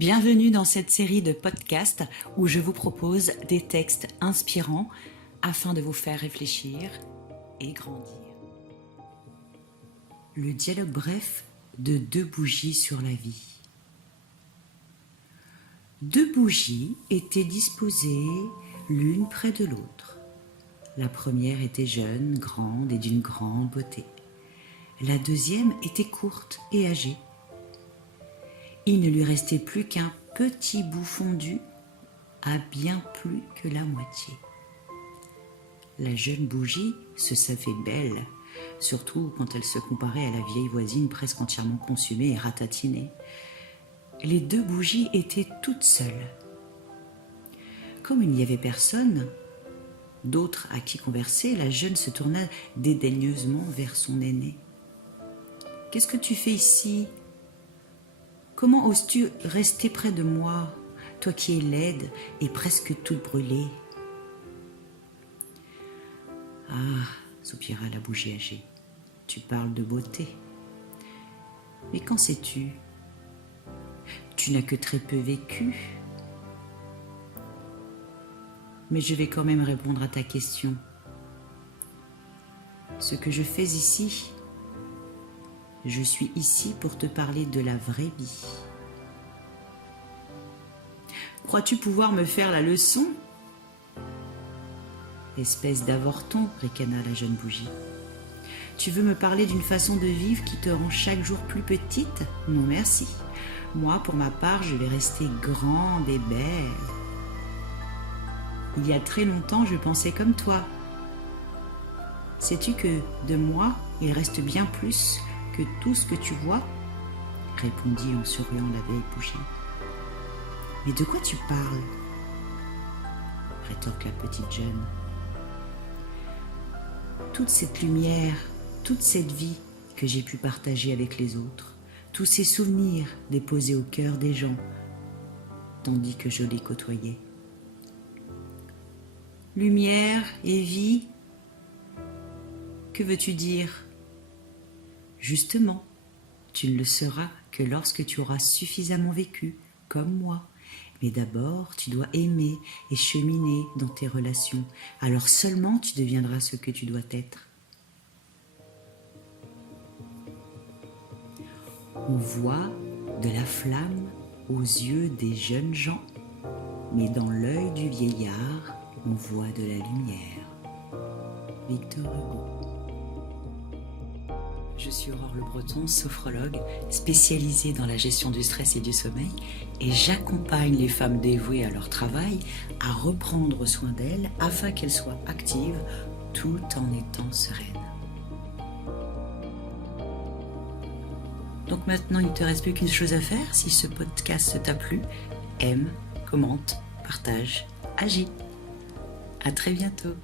Bienvenue dans cette série de podcasts où je vous propose des textes inspirants afin de vous faire réfléchir et grandir. Le dialogue bref de deux bougies sur la vie. Deux bougies étaient disposées l'une près de l'autre. La première était jeune, grande et d'une grande beauté. La deuxième était courte et âgée. Il ne lui restait plus qu'un petit bout fondu à bien plus que la moitié. La jeune bougie se savait belle, surtout quand elle se comparait à la vieille voisine presque entièrement consumée et ratatinée. Les deux bougies étaient toutes seules. Comme il n'y avait personne d'autre à qui converser, la jeune se tourna dédaigneusement vers son aînée. « Qu'est-ce que tu fais ici ? Comment oses-tu rester près de moi, toi qui es laide et presque toute brûlée ?» « Ah, soupira la bougie âgée, tu parles de beauté. Mais qu'en sais-tu ? Tu n'as que très peu vécu. Mais je vais quand même répondre à ta question. Ce que je fais ici, je suis ici pour te parler de la vraie vie. Crois-tu pouvoir me faire la leçon ? Espèce d'avorton, ricana la jeune bougie. Tu veux me parler d'une façon de vivre qui te rend chaque jour plus petite ? Non merci. Moi, pour ma part, je vais rester grande et belle. Il y a très longtemps, je pensais comme toi. Sais-tu que de moi, il reste bien plus que tout ce que tu vois ? Répondit en souriant la vieille bougie. Mais de quoi tu parles ? Rétorque la petite jeune. Toute cette lumière, toute cette vie que j'ai pu partager avec les autres, tous ces souvenirs déposés au cœur des gens, tandis que je les côtoyais. Lumière et vie, que veux-tu dire ? Justement, tu ne le sauras que lorsque tu auras suffisamment vécu, comme moi. Mais d'abord, tu dois aimer et cheminer dans tes relations. Alors seulement tu deviendras ce que tu dois être. On voit de la flamme aux yeux des jeunes gens, mais dans l'œil du vieillard, on voit de la lumière. Victor Hugo. Je suis Aurore Le Breton, sophrologue spécialisée dans la gestion du stress et du sommeil, et j'accompagne les femmes dévouées à leur travail à reprendre soin d'elles afin qu'elles soient actives tout en étant sereines. Donc maintenant, il ne te reste plus qu'une chose à faire. Si ce podcast t'a plu, aime, commente, partage, agis. À très bientôt.